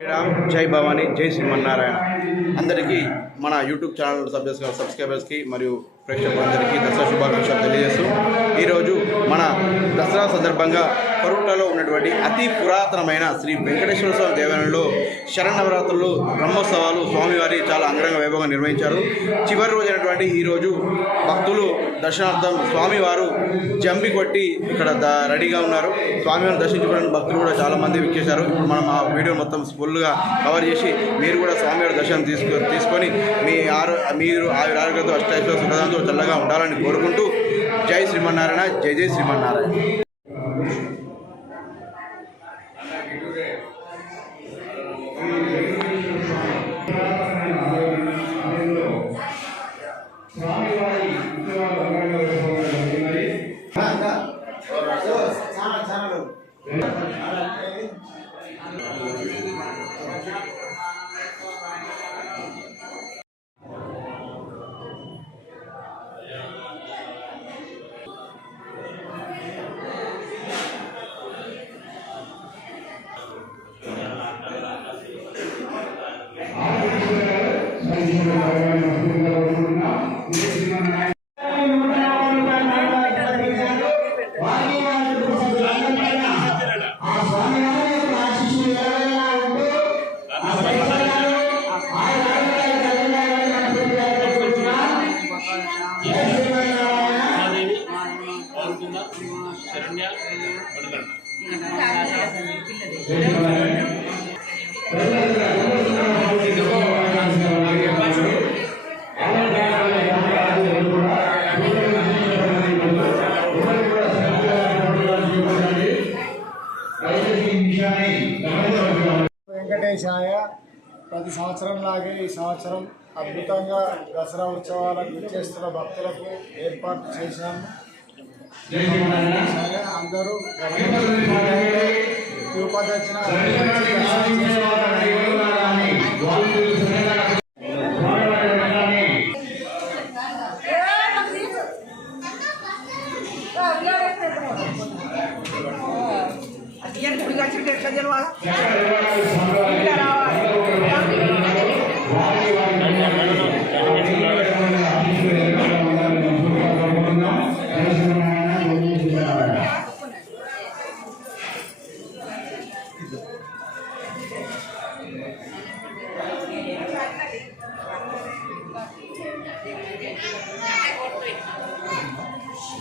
శ్రీరామ్ జై భవానీ జై శ్రీమన్నారాయణ. అందరికీ మన యూట్యూబ్ ఛానల్ సబ్స్క్రైబ్ సబ్స్క్రైబర్స్కి మరియు ప్రేక్షకులందరికీ దసరా శుభాకాంక్షలు తెలియజేస్తూ ఈరోజు మన దసరా సందర్భంగా కరుట్లలో ఉన్నటువంటి అతి పురాతనమైన శ్రీ వెంకటేశ్వర స్వామి దేవాలయంలో శరణవరాత్రులు బ్రహ్మోత్సవాలు స్వామివారి చాలా అంగరంగ వైభవంగా నిర్వహించారు. చివరి రోజు అయినటువంటి ఈరోజు భక్తులు దర్శనార్థం స్వామివారు జంబి కొట్టి ఇక్కడ ద రెడీగా ఉన్నారు. స్వామివారిని దర్శించుకోవడానికి భక్తులు కూడా చాలా మంది విచ్చేశారు. ఇప్పుడు మనం ఆ వీడియో మొత్తం ఫుల్గా కవర్ చేసి మీరు కూడా స్వామివారి దర్శనం తీసుకు తీసుకొని మీ ఆరో మీరు ఆవిడ ఆరోగ్యంతో అష్టాయితో సుఖదంతో చల్లగా ఉండాలని కోరుకుంటూ జై శ్రీమన్నారాయణ జై జై శ్రీమన్నారాయణ. ప్రతి సంవత్సరం లాగే ఈ సంవత్సరం అద్భుతంగా దసరా ఉత్సవాలకు విచ్చేస్తున్న భక్తులకు ఏర్పాటు చేశాము. అందరూ తిరుపతి వచ్చిన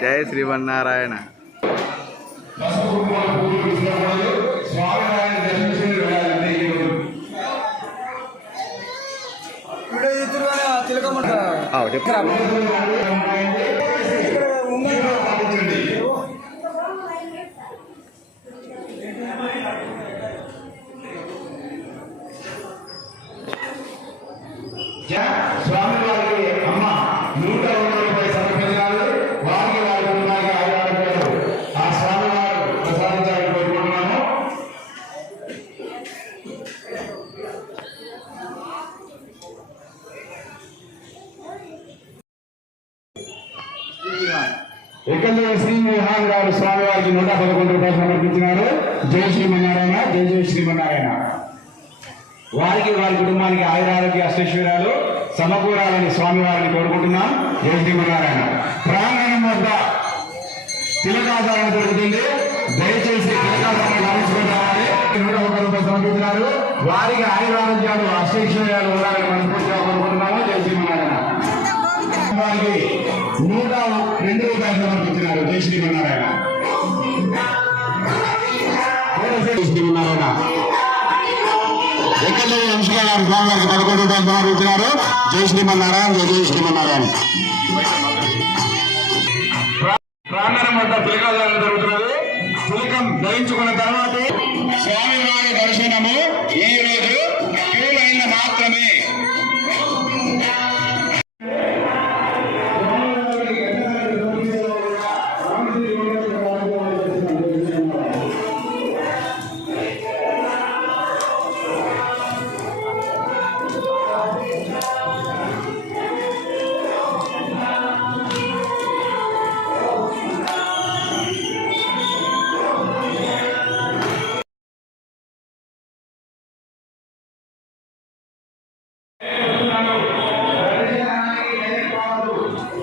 జయ శ్రీవన్నారాయణ బసవకుమార్ దర్శించిన చెప్పు శ్రీ విహాన్ గారు స్వామి వారికి నూట పదకొండు రూపాయలు సమర్పించినారు. జై శ్రీమన్నారాయణ జై జై శ్రీమన్నారాయణ. వారికి వారి కుటుంబానికి ఆయురారోగ్య అష్టైశ్వర్యాలు సమకూరాలని స్వామి వారిని కోరుకుంటున్నాం. జై శ్రీమన్నారాయణ. ప్రాంగణం వద్ద తిలకాదారణ జరుగుతుంది దయచేసి తిలకాదారణ గమనించుకుంటామని నూట ఒక్క రూపాయలు సమర్పించినారు. వారికి ఆయురారోగ్యాలు అష్టైశ్వర్యాలు ఉండాలని మనస్ఫూర్తిగా కోరుకుంటున్నాము. జై శ్రీమన్నారాయణ. వారికి నూట రెండు రూపాయలు సమర్పించినారు జై శ్రీమన్నారాయణ జై శ్రీమన్నారాయణ వెంకటేశ్వర వంశీయ స్వామి గారికి పదకొండు రూపాయలు సమర్పించినారు జై శ్రీమన్నారాయణ జై జై శ్రీమన్నారాయణ ప్రాంగణం వద్ద తిలకాదానం జరుగుతున్నది. తిలకం ధరించుకున్న తర్వాత స్వామివారి దర్శనము ఈ రోజు స్వామివారి దర్శనము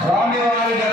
ఆ